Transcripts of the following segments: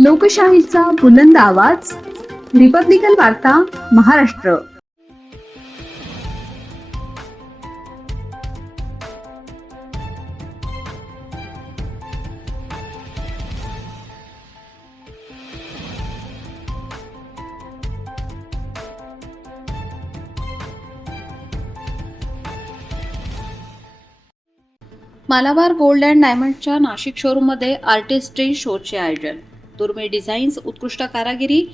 लोकशाहीचा बुलंद आवाज, रिपब्लिकन वार्ता, महाराष्ट्र. मालाबार गोल्ड अँड डायमंडच्या नाशिक शोरूममध्ये आर्टिस्ट्री शोचे आयोजन. दुर्मिळ डिझाईन्स, उत्कृष्ट कारागिरी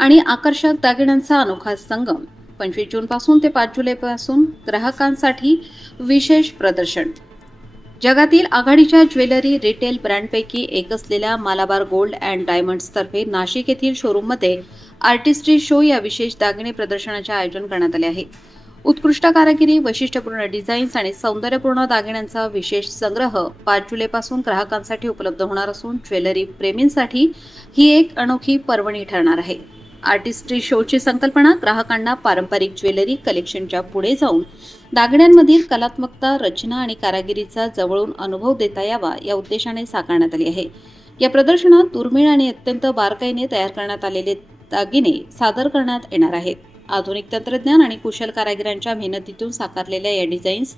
आणि आकर्षक दागिन्यांचा अनोखा संगम. 25 जूनपासून ते 5 जुलैपासून ग्राहकांसाठी विशेष प्रदर्शन. जगातील आघाडीच्या ज्वेलरी रिटेल ब्रँडपैकी एक असलेल्या मालाबार गोल्ड अँड डायमंड्सतर्फे नाशिक येथील शोरूममध्ये आर्टिस्ट्री शो या विशेष दागिने प्रदर्शनाचे आयोजन करण्यात आले आहे. उत्कृष्ट कारागिरी, वैशिष्ट्यपूर्ण डिझाईन्स आणि सौंदर्यपूर्ण दागिन्यांचा विशेष संग्रह 5 जुलैपासून ग्राहकांसाठी उपलब्ध होणार असून ज्वेलरी प्रेमींसाठी ही एक अनोखी पर्वणी ठरणार आहे. आर्टिस्ट्री शोची संकल्पना ग्राहकांना पारंपरिक ज्वेलरी कलेक्शनच्या पुढे जाऊन दागिन्यांमधील कलात्मकता, रचना आणि कारागिरीचा जवळून अनुभव देता यावा या उद्देशाने साकारण्यात आली आहे. या प्रदर्शनात दुर्मिळ आणि अत्यंत बारकाईने तयार करण्यात आलेले दागिने सादर करण्यात येणार आहेत. आधुनिक तंत्रज्ञान आणि कुशल कारागिरांच्या मेहनतीतून साकारलेल्या या डिझाईन्स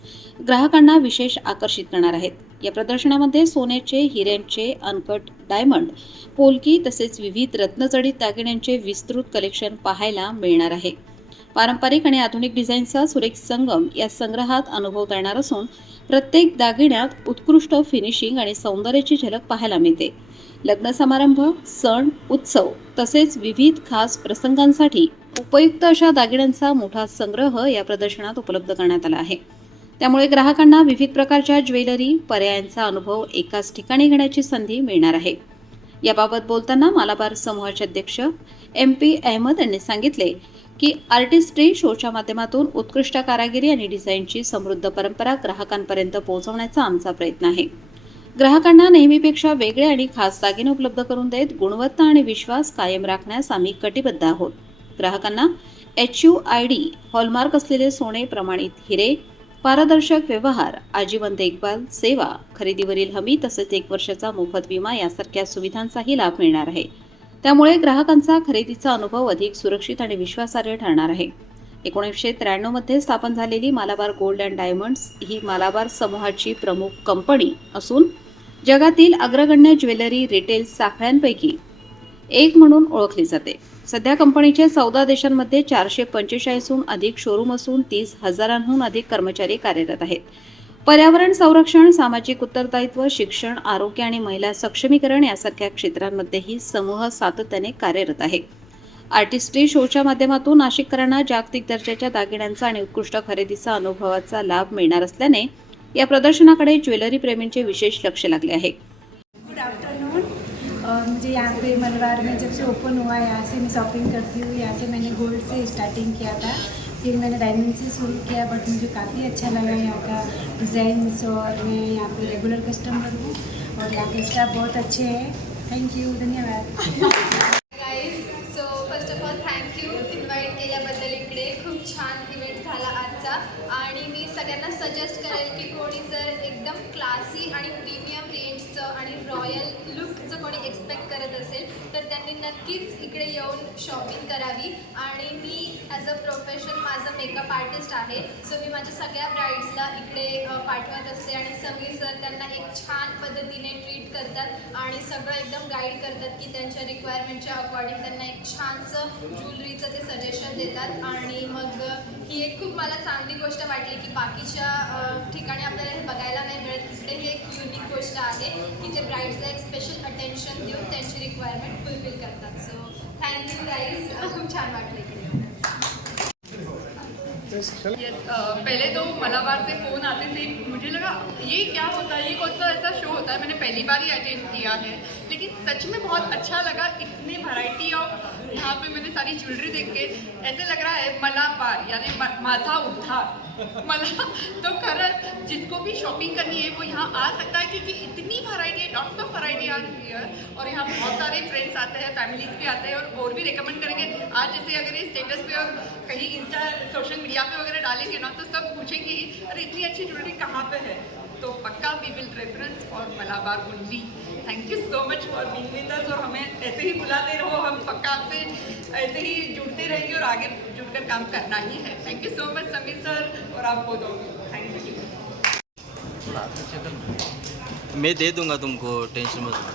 ग्राहकांना विशेष आकर्षित करणार आहेत. या प्रदर्शनामध्ये सोन्याचे, हिऱ्यांचे, अनकट डायमंड, पोलकी तसेच विविध रत्नजडित दागिन्यांचे विस्तृत कलेक्शन पाहायला मिळणार आहे. पारंपरिक आणि आधुनिक डिझाईन्सचा सुरेख संगम या संग्रहात अनुभवता येणार असून प्रत्येक दागिन्यात उत्कृष्ट फिनिशिंग आणि सौंदर्याची झलक पाहायला मिळते. लग्न समारंभ, सण, उत्सव तसेच विविध खास प्रसंगांसाठी उपयुक्त अशा दागिन्यांचा मोठा संग्रह या प्रदर्शनात उपलब्ध करण्यात आला आहे. त्यामुळे ग्राहकांना विविध प्रकारच्या ज्वेलरी पर्यायांचा अनुभव एकाच ठिकाणी घेण्याची संधी मिळणार आहे. याबाबत बोलताना मालाबार समूहाचे अध्यक्ष MP अहमद यांनी सांगितले की आर्टिस्ट्री शोच्या माध्यमातून उत्कृष्ट कारागिरी आणि डिझाईनची समृद्ध परंपरा ग्राहकांपर्यंत पोहोचवण्याचा आमचा प्रयत्न आहे. ग्राहकांना नेहमीपेक्षा वेगळे आणि खास दागिने उपलब्ध करून देत गुणवत्ता आणि विश्वास कायम राखण्यास आम्ही कटिबद्ध आहोत. ग्राहकांना HUID हॉलमार्क असलेले सोने, प्रमाणित हिरे, पारदर्शक व्यवहार, आजीवन देखभाल सेवा, खरेदीवरील हमी तसेच 1 वर्षाचा मोफत विमा यासारख्या सुविधांचाही लाभ मिळणार आहे. त्यामुळे ग्राहकांचा खरेदीचा अनुभव अधिक सुरक्षित आणि विश्वासार्ह ठरणार आहे. 1993 मध्ये स्थापन झालेली मालाबार गोल्ड अँड डायमंड्स ही मालाबार समूहाची प्रमुख कंपनी असून जगातील अग्रगण्य ज्वेलरी रिटेल साखळ्यांपैकी एक म्हणून ओळखली जाते. सध्या कंपनीचे 14 देशांमध्ये 445हून अधिक शोरूम असून 30,000हून अधिक कर्मचारी कार्यरत आहेत. पर्यावरण संरक्षण, सामाजिक उत्तरदायित्व, शिक्षण, आरोग्य आणि महिला सक्षमीकरण यासारख्या क्षेत्रांमध्येही समूह सातत्याने कार्यरत आहे. आर्टिस्ट्री शोच्या माध्यमातून नाशिककरांना जागतिक दर्जाच्या दागिन्यांचा आणि उत्कृष्ट खरेदीचा अनुभवाचा लाभ मिळणार असल्याने या प्रदर्शनाकडे ज्वेलरी प्रेमींचे विशेष लक्ष लागले आहे. Good afternoon. मुझे यहाँ पे मलबार में जब से ओपन हुआ यहाँ से मैं शॉपिंग करती हूँ. यहाँ से मैंने गोल्ड से स्टार्टिंग किया था, फिर मैंने डायमंड से शुरू किया, बट मुझे काफ़ी अच्छा लगा यहाँ का डिज़ाइंस और मैं यहाँ पे रेगुलर कस्टमर हूँ और यहाँ के स्टाफ बहुत अच्छे हैं. थैंक यू, धन्यवाद. So first of all thank you invite केल्याबद्दल. इकडे खूप छान इव्हेंट झाला आजचा आणि मी सगळ्यांना सजेस्ट करेल की कोणी जर एकदम क्लासी आणि प्रीमियम रेंजचं आणि रॉयल लुकचं कोणी एक्सपेक्ट करत असेल तर त्यांनी नक्कीच इकडे येऊन शॉपिंग करावी. आणि मी ॲज अ प्रोफेशन माझं मेकअप आर्टिस्ट आहे, सो मी माझ्या सगळ्या ब्राईड्सला इकडे पाठवत असते आणि समीर सर त्यांना एक छान पद्धतीने ट्रीट करतात आणि सगळं एकदम गाईड करतात की त्यांच्या रिक्वायरमेंटच्या अकॉर्डिंग त्यांना एक छानसं ज्वेलरीचं ते सजेशन देतात. आणि मग ही एक खूप मला चांगली गोष्ट वाटली की बाकीच्या ठिकाणी आपल्याला हे बघायला नाही मिळत. इकडे ही एक युनिक गोष्ट आहे की जे ब्राईड्सला एक स्पेशल अटेन्शन देऊन त्यांची रिक्वायरमेंट फुलफिल करतात. सो थँक्यू गाईज, खूप छान वाटलं इकडे. पहले तो मलाबार से फ़ोन आते थे, मुझे लगा ये क्या होता है, ये कौन सा ऐसा शो होता है. मैंने पहली बार ही अटेंड किया है, लेकिन सच में बहुत अच्छा लगा. इतनी वैरायटी ऑफ यहाँ पे मैंने सारी ज्वेलरी देख के ऐसे लग रहा है मलाबार यानी माझा उद्धार. मला तो खरंच जिसको भी शॉपिंग करनी है वो यहाँ आ सकता है क्योंकि इतनी वैरायटी है, lots of variety are here. और यहाँ बहुत सारे फ्रेंड्स आते हैं, फैमिलीज भी आते हैं और भी रिकमेंड करेंगे. आज जैसे अगर ये स्टेटस पे और कहीं इंस्टा सोशल मीडिया पे वगैरह डालेंगे ना तो सब पूछेंगे अरे इतनी अच्छी ज्वेलरी कहाँ पे है. तो पक्का we will reference for Malabar only. Thank you so much for being with us, और हमें ऐसे ही बुलाते रहो, हम पक्का आपसे ऐसे ही जुड़ते रहेंगे और आगे जुड़कर काम करना ही है। Thank you so much Sameer sir और आप बोलो थैंक यू। मैं दे दूंगा तुमको, टेंशन मत लो।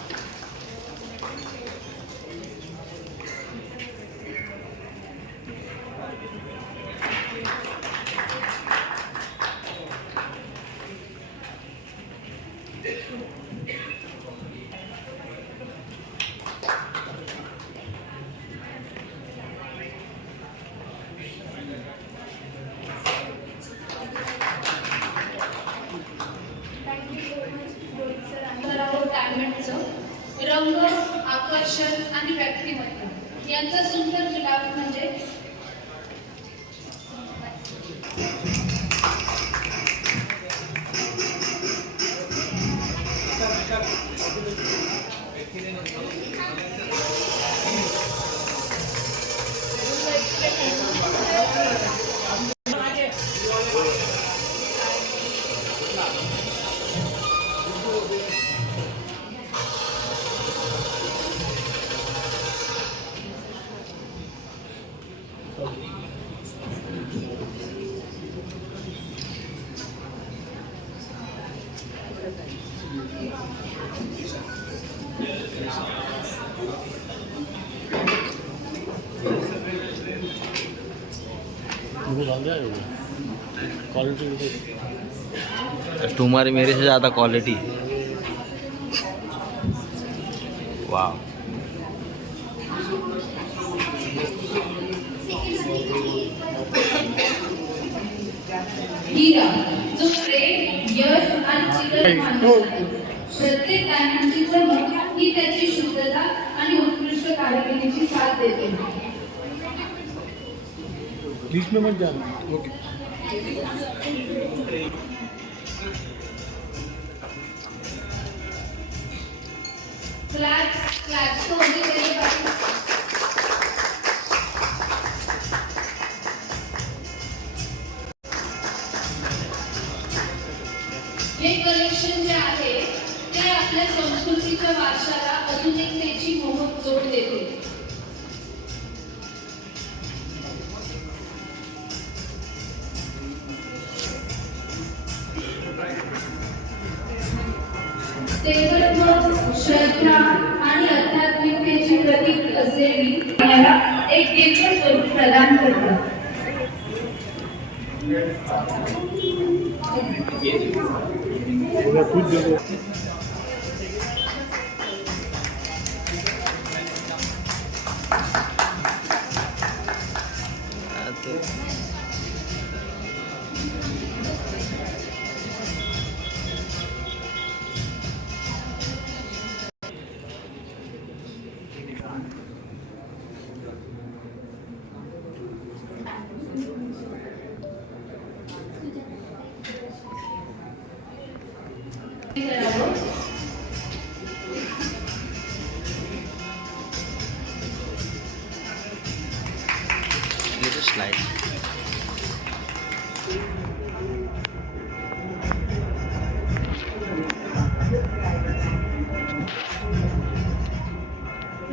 डायमंडचं रंग, आकर्षण आणि व्यक्तिमत्व यांचा सुंदर मिलाप म्हणजे तुम्हारी मेरे से ज़्यादा क्वालिटी। वाह, हीरा जो प्रेम, यश आणि चिरंजीव मानतात. प्रत्येक डायमंडची चमक ही त्याची शुद्धता आणि उत्कृष्ट कारागिरीची साथ देते. बीच में मत जाना। ओके। फ्लैग्स तो होने चाहिए बाकी हे कलेक्शन जे आहे ते आपल्या संस्कृतीच्या वारशाला आधुनिकतेची मोहक जोड देते. देवत्व, श्रद्धा आणि आध्यात्मिकतेची प्रतीक असलेली याला एक दिव्य स्वरूप प्रदान करतात. little slide.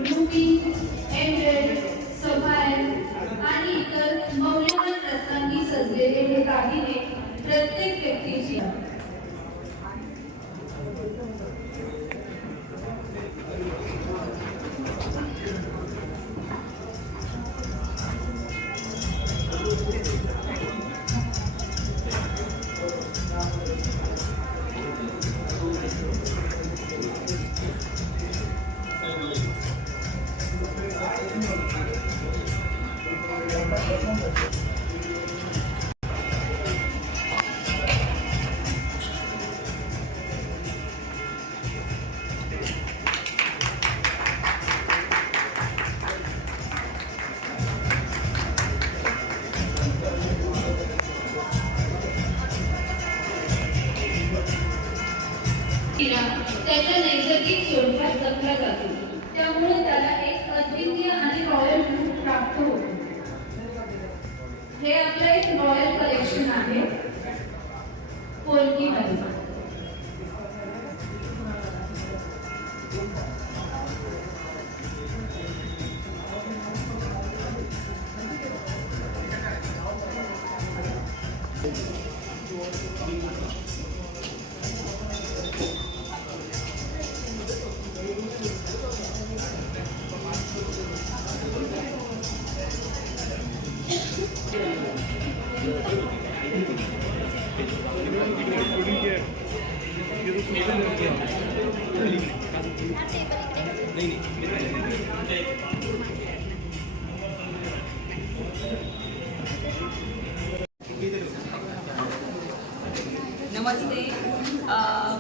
Ruby, emerald, sapphire आणि इतर मौल्यवान रत्नांनी सजलेले हे दागिने प्रत्येक व्यक्तीची त्याच्या नैसर्गिक स्वरूपात जपला जातो. त्यामुळे त्याला एक अद्वितीय आणि रॉयल लुक प्राप्त होतो. हे आपलं एक रॉयल कलेक्शन आहे पोलकीमध्ये. नमस्ते.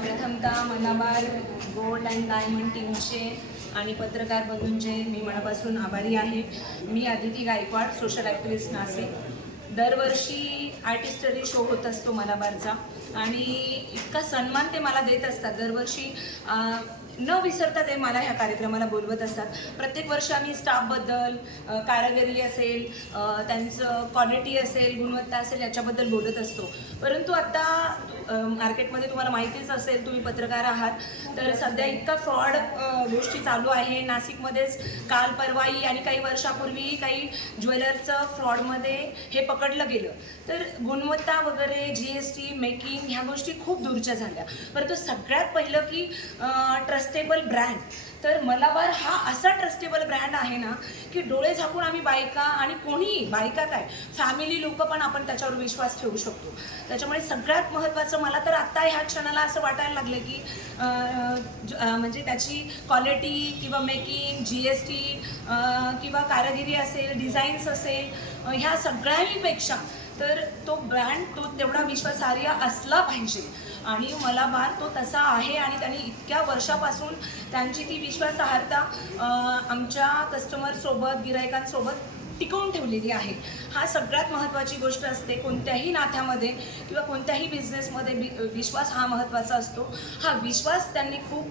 प्रथमतः मलाबार गोल्ड अँड डायमंड टीमचे आणि पत्रकार बंधूंचे मी मनापासून आभारी आहे. मी अदिती गायकवाड, सोशल ॲक्टिव्हिस्ट, नाशिक. दरवर्षी आर्टिस्टरी शो होत असतो मलाबारचा आणि इतका सन्मान ते मला देत असतात. दरवर्षी न विसरता ते मला ह्या कार्यक्रमाला बोलवत असतात. प्रत्येक वर्षी आम्ही स्टाफबद्दल, कारागिरी असेल, त्यांचं क्वालिटी असेल, गुणवत्ता असेल याच्याबद्दल बोलत असतो. परंतु आता मार्केटमध्ये तुम्हाला माहितीच असेल, तुम्ही पत्रकार आहात, तर सध्या इतका फ्रॉड गोष्टी चालू आहे. नाशिकमध्येच काल परवाही आणि काही वर्षापूर्वीही काही ज्वेलरचं फ्रॉडमध्ये हे पकडलं गेलं. तर गुणवत्ता वगैरे, GST, मेकिंग ह्या गोष्टी खूप दूरच्या झाल्या. परंतु सगळ्यात पहिलं की ट्रस्टेबल ब्रँड. तर मलाबार हा असा ट्रस्टेबल ब्रँड आहे ना की डोळे झाकून आम्ही बायका आणि कोणीही, बायका काय, फॅमिली लोक पण आपण त्याच्यावर विश्वास ठेवू शकतो. त्याच्यामुळे सगळ्यात महत्त्वाचं मला तर आत्ता ह्या क्षणाला असं वाटायला लागलं की म्हणजे त्याची क्वालिटी किंवा मेकिंग, GST किंवा कारागिरी असेल, डिझाईन्स असेल, ह्या सगळ्यांपेक्षा तर तो ब्रँड तो तेवढा विश्वासार्ह असला पाहिजे. आणि मलाबार तो तसा आहे आणि त्यांनी इतक्या वर्षापासून त्यांची ती विश्वासार्हता आमच्या कस्टमरसोबत, गिरायकांसोबत टिकवून ठेवलेली आहे. हा सगळ्यात महत्त्वाची गोष्ट असते. कोणत्याही नात्यामध्ये किंवा कोणत्याही बिझनेसमध्ये विश्वास हा महत्त्वाचा असतो. हा विश्वास त्यांनी खूप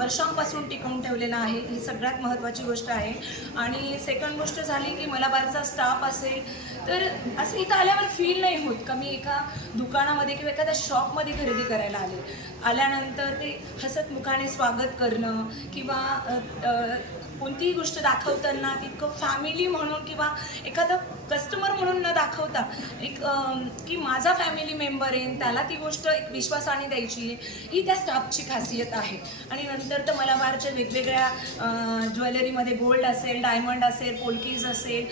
वर्षांपासून टिकवून ठेवलेला आहे. ही सगळ्यात महत्त्वाची गोष्ट आहे. आणि सेकंड गोष्ट झाली की मलाबारचा स्टाफ असेल तर असं इथं आल्यावर फील नाही होत का मी एका दुकानामध्ये किंवा एखाद्या शॉपमध्ये खरेदी करायला आल्यानंतर ते हसतमुखाने स्वागत करणं किंवा कोणतीही गोष्ट दाखवताना तितकं फॅमिली म्हणून किंवा एखादा कस्टमर म्हणून न दाखवता एक की माझा फॅमिली मेंबर आहे, त्याला ती गोष्ट एक विश्वासाने द्यायची आहे, ही त्या स्टाफची खासियत आहे. आणि नंतर तर मलाबारच्या वेगवेगळ्या ज्वेलरीमध्ये गोल्ड असेल, डायमंड असेल, पोल्कीज असेल,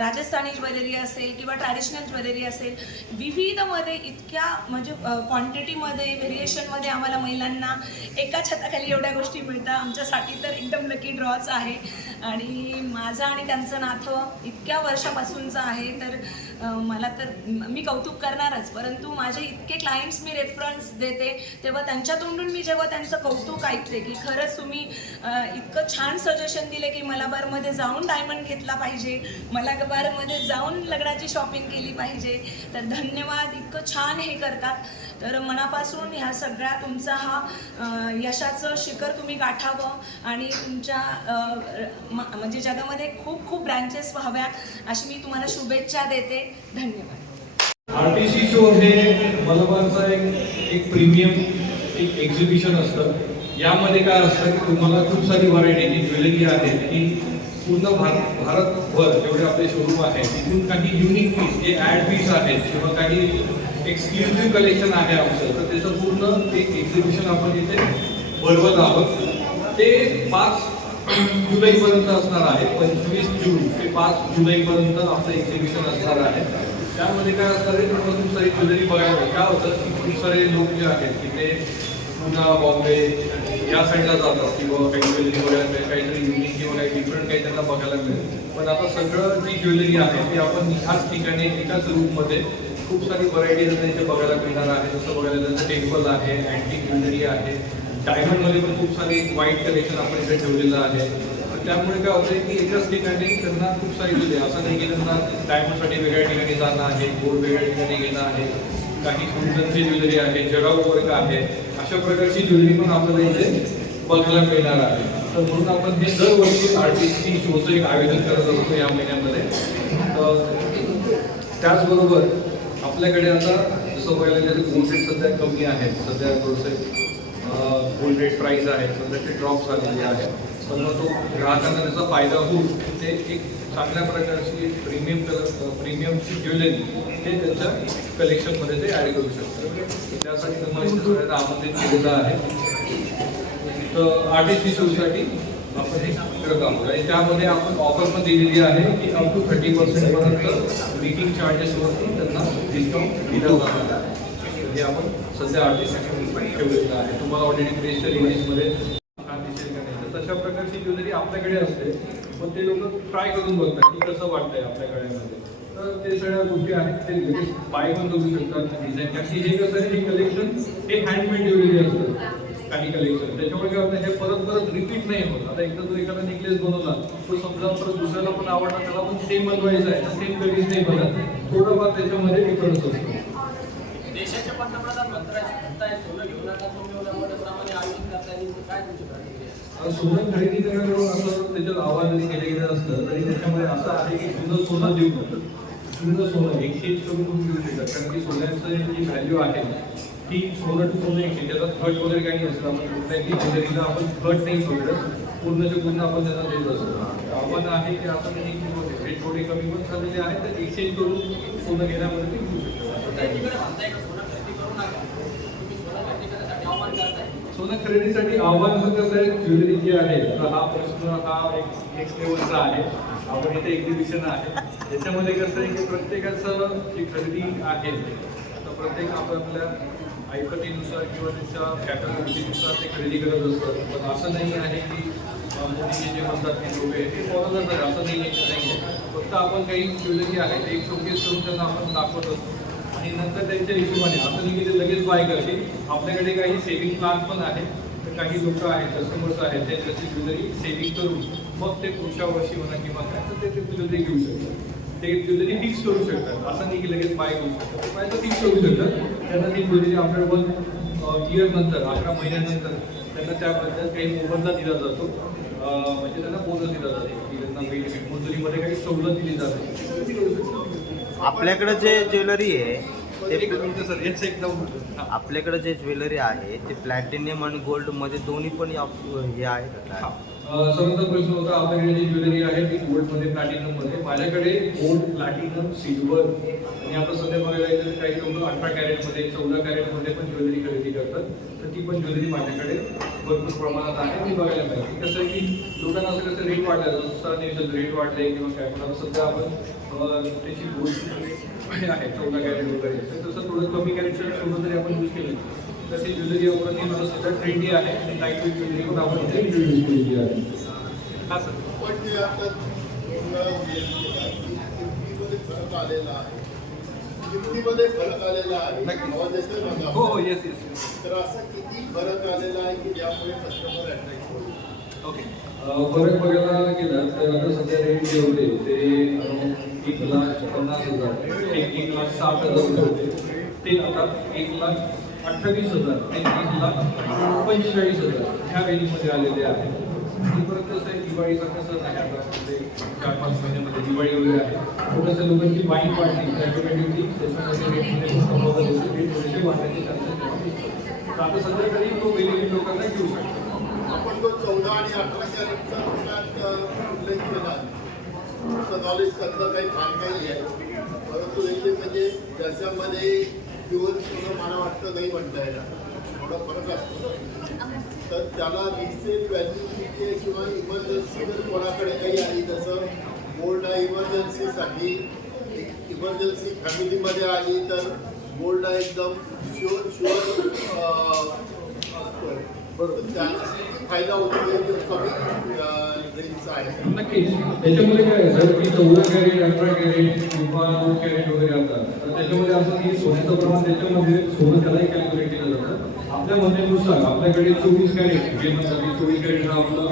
राजस्थानी ज्वेलरी असेल किंवा ट्रॅडिशनल ज्वेलरी असेल, विविधमध्ये इतक्या म्हणजे क्वांटिटीमध्ये, व्हेरिएशनमध्ये आम्हाला महिलांना एका छताखाली एवढ्या गोष्टी मिळतात. आमच्यासाठी तर एकदम लकी ड्रॉच आहे. आणि माझं आणि त्यांचं नातं इतक्या वर्षापासूनचं आहे. तर मला तर मी कौतुक करणारच. परंतु माझे इतके क्लायंट्स मी रेफरन्स देते तेव्हा त्यांच्या तोंडून मी जेव्हा त्यांचं कौतुक ऐकते की खरंच तुम्ही इतकं छान सजेशन दिले की मलाबारमध्ये जाऊन डायमंड घेतला पाहिजे, मलाबारमध्ये जाऊन लग्नाची शॉपिंग केली पाहिजे, तर धन्यवाद. इतकं छान हे करतात. तर मनापासून ह्या सगळ्या तुमचा हा यशाचं शिखर तुम्ही गाठावं आणि तुमच्या म्हणजे जगामध्ये खूप खूप ब्रँचेस व्हाव्या अशी मी तुम्हाला शुभेच्छा देते. धन्यवाद. आर्टिस्टी शो हे मलाबारचा एक प्रीमियम एक एक्झिबिशन असतं. यामध्ये काय असतं की तुम्हाला खूप सारी व्हरायटी ज्वेलरी आहे की पूर्ण भारतभर जेवढे आपले शोरूम आहे तिथून काही युनिक पीस जे ॲड पीस आहेत किंवा काही एक्सक्लुझिव्ह कलेक्शन आहे आमचं, तर त्याचं पूर्ण एक एक्झिबिशन आपण इथे भरवत आहोत. ते 5 जुलैपर्यंत असणार आहे. 25 जून ते 5 जुलैपर्यंत आपलं एक्झिबिशन असणार आहे. त्यामध्ये काय असणार आहे, तुम्हाला खूप सारी ज्वेलरी बघायला काय होतं की खूप सारे लोक जे आहेत की ते पुणे, बॉम्बे या साईडला जातात किंवा काही ज्वेलरी बघायला मिळेल, काहीतरी युनिक किंवा काही डिफरंट काही त्यांना बघायला मिळेल. पण आता सगळं जी ज्वेलरी आहे ती आपण ह्याच ठिकाणी एकाच रूममध्ये खूप सारी व्हरायटी इथे बघायला मिळणार आहे. जसं बघायला तर टेम्पल आहे, अँटिक ज्वेलरी आहे, डायमंडमध्ये पण खूप सारे व्हाईट कलेक्शन आपण इथे ठेवलेलं आहे. तर त्यामुळे काय होतं की एकाच ठिकाणी त्यांना खूप सारी ज्वेलरी, असं नाही की त्यांना डायमंडसाठी वेगळ्या ठिकाणी जाणं आहे, गोल्ड वेगळ्या ठिकाणी घेणं आहे, काही कुंदनची ज्वेलरी आहे, जराव वर्ग आहे, अशा प्रकारची ज्वेलरी पण आपल्याला इथे बघायला मिळणार आहे. तर म्हणून आपण हे दरवर्षी आर्टिस्टची शोचं एक आयोजन करत असतो या महिन्यामध्ये. त्याचबरोबर आपल्याकडे आता जसं बघायला गेलं तर गोल्ड रेट सध्या कमी आहे. सध्या थोडंसं गोल्ड रेट प्राईस आहे, सध्या ते ड्रॉप झालेली आहे. पण मग तो ग्राहकांना त्याचा फायदा होईल ते एक चांगल्या प्रकारची प्रीमियमची ज्वेलरी ते त्यांच्या कलेक्शनमध्ये ते ॲड करू शकतात. त्यासाठी तुम्हाला सगळ्यांना आमंत्रित केलेलं आहे. तर आर्टिस्टी शोसाठी आपण हे करत आहोत आणि त्यामध्ये आपण ऑफर पण दिलेली आहे की अप टू 30% पर्यंत मेकिंग चार्जेसवरती त्यांना डिस्काउंट दिलं जाणार आहे. हे आपण सध्या आर्टिस्टसाठी ठेवलेलं आहे. तुम्हाला ऑलरेडी प्रेसच्या रिलीजमध्ये दिसेल का नाही, तर तशा प्रकारची तशी ज्वेलरी आपल्याकडे असते, पण ते लोक ट्राय करून बघतात की कसं वाटतंय आपल्या गळ्यामध्ये. तर ते सगळ्या गोष्टी आहेत ते लगेच बाय पण करू शकतात डिझाईन. कारण की हे कसं आहे, हे कलेक्शन हे हँडमेड ज्वेलरी असतं काही कलेक्शन. त्याच्यामुळे काय होतं, हे परत परत रिपीट नाही होत. आता एकदा तो एखादा नेकलेस बनवला, तो समजा परत दुसऱ्याला पण आवडला, त्याला पण सेम बनवायचा आहे, सेम कधीच नाही बनत. थोडंफार त्याच्यामध्ये डिफरन्स असतो. देशाचे पंतप्रधान म्हणताय सोनं घेऊन आता तुम्ही प्रमाणे आयोजित करताय, काय तुमची प्रतिक्रिया? सोनं खरेदी करण्याकडून असं त्याच्यात आवाज जरी केले गेले असलं तरी त्याच्यामध्ये असं आहे की सोनं देऊ, सोनं एक्सचेंज करून तुम्ही घेऊ शकता. कारण की सोन्याचं जी व्हॅल्यू आहे ती सोनं टू सोनं एक्सचेंज, त्याच्यात घट वगैरे काही नसतं. आपण कुठल्याही ज्वेलरीला आपण घट नाही सोडत, पूर्णच्या पूर्ण आपण त्यांना देत असतो. आव्हान आहे की आता हे थोडे कमी पण झालेले आहेत, तर एक्सचेंज करून सोनं घेण्यामध्ये ते घेऊ शकतात. सोनं खरेदीसाठी आव्हान कसं आहे, ज्वेलरी जी आहे तर हा प्रश्न हा एक नेक्स्ट लेवलचा आहे. आपण इथे एक्झिबिशन आहे, त्याच्यामध्ये कसं आहे की प्रत्येकाचं जी खरेदी आहे तर प्रत्येक आपल्या ऐपतीनुसार किंवा त्याच्या कॅपॅबिलिटीनुसार ते खरेदी करत असतात. पण असं नाही आहे की मोदीजी जे म्हणतात की लोक ते फॉलो करतात, असं नाही आहे. फक्त आपण काही ज्वेलरी आहे ते एक शोकेस करून त्यांना आपण दाखवत असतो आणि नंतर त्यांच्या हिशोबाने असं नाही की ते लगेच बाय करतील. आपल्याकडे काही सेविंग प्लान पण आहे, तर काही लोक आहेत कस्टमर्स आहेत ते जशी ज्वेलरी सेविंग करून मग ते पुढच्या वर्षी म्हणा किंवा काय तर ते ज्वेलरी घेऊ शकतात. ते ज्वेलरी फिक्स करू शकतात, असं नाही की लगेच बाय करू शकतात. ते बाय तर फिक्स करू शकतात. त्यांना ती ज्वेलरी आपल्याला 1 इयर नंतर 11 महिन्यानंतर त्यांना त्याबद्दल काही मोबदला दिला जातो, म्हणजे त्यांना बोनस दिला जातो की त्यांना बेनिफिट मजुरीमध्ये काही सवलत दिली जाते. आपल्याकडे जे ज्वेलरी आहे एक मिनिट सर, हेच एकदम आपल्याकडे जे ज्वेलरी आहे ते प्लॅटिनियम आणि गोल्ड मध्ये दोन्ही पण हे आहे का काय? सर्वांचा प्रश्न होता आपल्याकडे जी ज्वेलरी आहे ती गोल्डमध्ये प्लॅटिनममध्ये. माझ्याकडे गोल्ड, प्लॅटिनम, सिल्वर आणि आता सध्या बघायला गेलं तर काही लोक 18 कॅरेटमध्ये 14 कॅरेटमध्ये पण ज्वेलरी खरेदी करतात. तर ती पण ज्वेलरी माझ्याकडे भरपूर प्रमाणात आहे, ती बघायला पाहिजे. कसं आहे की लोकांना असं कसं रेट वाढलं, जसं रेट वाढले किंवा काय, पण सध्या आपण त्याची गोष्ट आहे 14 कॅरेट वगैरे, तसं थोडं कमी कॅरेटचं सोनं जरी आपण यूज केलं तशी ज्वेलरी आपण ती मला सध्या ट्रेंडी आहे आणि लाईट वेट ज्वेलरी पण आपण इथे इंट्रोड्यूस केलेली आहे. हां सर. पण ते आता किमतीमध्ये फरक आलेला आहे, किमतीमध्ये फरक आलेला आहे. आवाज येतोय माझा? हो हो, येस येस. तर असा किती फरक आलेला आहे की ज्यामुळे कस्टमर अट्रॅक्ट होईल? ओके, फरक बघायला गेला तर आता सध्या रेट जे होते ते 1,50,000, 1,60,000 होते, ते आता 1,28,000 ते 1,45,000 ह्या रेंजमध्ये आलेले आहे. आणि परत कसं आहे, दिवाळीसारखं सण आहे आता, म्हणजे 4-5 महिन्यामध्ये दिवाळी वगैरे आहे, थोडंसं लोकांची बाईंग वाढली ॲटोमॅटिकली त्याच्यामध्ये रेटमध्ये पण कमवतात, रेट थोडेसे वाढण्याचे चान्सेस. तर आता सध्या तरी तो बेनिफिट लोकांना घेऊ शकतो. आपण तो 14 आणि 18 कॅरेटचा त्यात उल्लेख केला, तुमचं नॉलेज त्यातलं काही फार काही आहे, परंतु इथे म्हणजे ज्याच्यामध्ये प्युअर सोनं मला वाटतं नाही म्हणता येणार, थोडा फरक असतो. तर त्याला रिसेल व्हॅल्यू किती आहे किंवा इमर्जन्सी जर कोणाकडे काही आली, जसं गोल्ड हा इमर्जन्सीसाठी, इमर्जन्सी फॅमिलीमध्ये आली तर गोल्ड हा एकदम शुअर असतो, बरोबर, त्याला फायदा होतो कमी रेंजचा आहे. नक्कीच. त्याच्यामध्ये काय आहे सर की 14 कॅरेट, 18 कॅरेट किंवा 2 कॅरेट वगैरे असतात, तर त्याच्यामध्ये असं की सोन्याचं प्रमाण त्याच्यामध्ये सोनं त्यालाही कॅल्क्युलेट केलं जातं आपल्या म्हणण्यानुसार. आपल्याकडे 24 कॅरेट जे म्हणतात की 24 कॅरेट हा आपला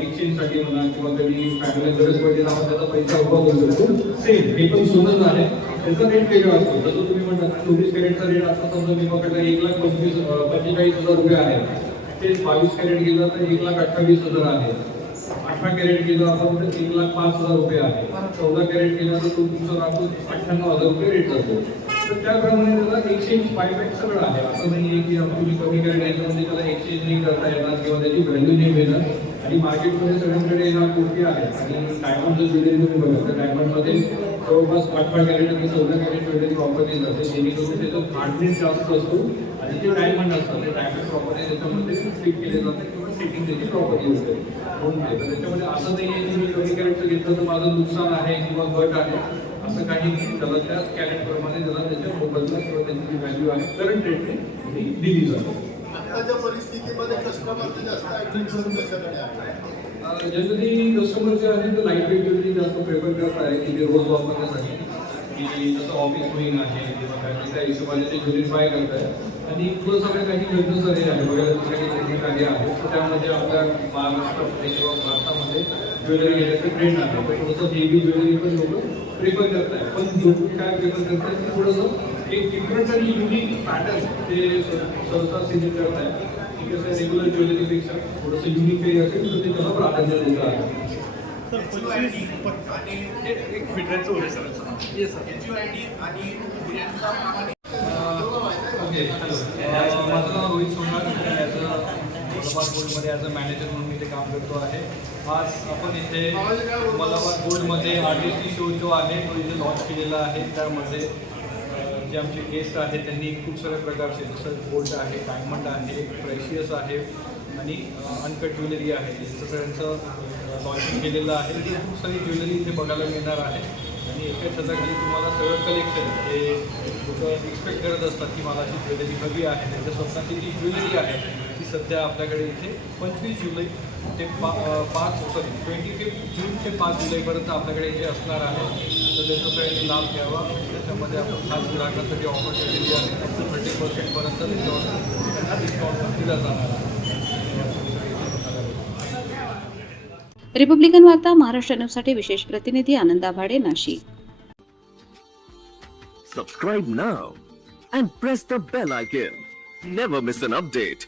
एक्सचेंजसाठी म्हणा किंवा कधी फॅमिली गरज पडली तर आपण त्याचा पैसा उभा करू शकतो. सेम हे पण सोनंच आहे, त्याचा रेट वेगळा असतो. जसं तुम्ही म्हणता 24 कॅरेटचा रेट आता समजा मी बघायला 1,45,000 रुपये आहे, ते 22 कॅरेट गेलं तर 1,28,000 आहे, 18 कॅरेट गेलं आपण तर 1,05,000 रुपये आहे, 14 कॅरेट गेलं तर तुमचं राहतो 98,000 रुपये रेट जातो. तर त्याप्रमाणे त्याला एक्सचेंज बायबॅक सगळं आहे. असं नाही आहे की तुम्ही कमी कॅरेट याच्यामध्ये त्याला एक्सचेंज नाही करता येणार किंवा त्याची व्हॅल्यू नाही मिळणार. आणि मार्केटमध्ये सगळ्यांकडे ह्या गोष्टी आहेत. आणि डायमंड जर ज्वेलरी तुम्ही बघा तर डायमंडमध्ये जवळपास 18 कॅरेट आणि 14 कॅरेट ज्वेलरी वापरली जाते, जेणेकरून त्याचं हार्डनेस जास्त असतो आणि जे डायमंड असतात ते डायमंड प्रॉपर्टी त्याच्यामध्ये फिट केले जाते किंवा सेटिंग त्याची प्रॉपर्टी होते. तर त्याच्यामध्ये असं नाही आहे की मी कमी कॅरेटचं घेतलं तर माझं नुकसान आहे किंवा घट आहे, असं काही नाही. त्याला त्याच कॅरेटप्रमाणे त्याला त्याच्या मोबदला किंवा त्याची जी व्हॅल्यू आहे करंट रेटने दिली जाते. आत्ताच्या परिस्थितीमध्ये कस्टमर जास्त अटेन्शन कशाकडे आहे? जनरली कस्टमर जे आहे ते लाईट वेट ज्वेलरी जास्त प्रेफर करत आहे की ते रोज वापरण्यासाठी, की जसं ऑफिस गोईंग आहे किंवा काही त्या हिशोबाने ते ज्वेलरी बाय करत आहे. आणि थोडं सगळं काही बिझनेस आहे वगैरे काही टेक्निक काही आहे, तर त्यामध्ये आपल्या महाराष्ट्रामध्ये किंवा भारतामध्ये ज्वेलरी घेण्याचे ट्रेंड आहे. तर थोडंसं हेवी ज्वेलरी पण लोक प्रेफर करत आहे. पण लोक काय प्रेफर करतात की थोडंसं एक डिफरंट आणि युनिक पॅटर्न ते सहसा सिलेक्ट करत आहे. की कसं रेग्युलर ज्वेलरीपेक्षा थोडंसं युनिक काही असेल तर ते त्याला प्राधान्य देत आहे. एक फिटरेंचं होते sir. Yes sir. Okay, hello. माझं नाव रोहित सोनार. ॲज अ मलाबार गोल्डमध्ये ॲज अ मॅनेजर म्हणून मी इथे काम करतो आहे. आज आपण इथे मलाबार गोल्डमध्ये आर्टिस्टी शो जो आहे तो इथे लॉन्च केलेला आहे. त्यामध्ये जे आमचे गेस्ट आहेत त्यांनी खूप साऱ्या प्रकारचे, जसं गोल्ड आहे, डायमंड आहे, प्रेशियस आहे आणि अनकट ज्वेलरी आहे, याचं सगळ्यांचं लॉन्चिंग केलेलं आहे. ती खूप सारी ज्वेलरी इथे बघायला मिळणार आहे. आणि एका छताखाली तुम्हाला सगळं कलेक्शन जे लोक एक्सपेक्ट करत असतात की मला ती ज्वेलरी हवी आहे, त्यांच्या स्वतःची जी ज्वेलरी आहे ती सध्या आपल्याकडे इथे 25 जुलै ते 25 जून ते 5 जुलैपर्यंत आपल्याकडे इथे असणार आहे. तर त्याचा सगळ्यांनी लाभ घ्यावा. त्याच्यामध्ये आपण खास ग्राहकांसाठी ऑफर केलेली आहे. 30% त्याच्यावर त्यांना डिस्काउंट दिला जाणार आहे. रिपब्लिकन वार्ता महाराष्ट्र न्यूजसाठी विशेष प्रतिनिधी आनंदा भाडे, Nashik. Subscribe now and press the bell icon. Never miss an update.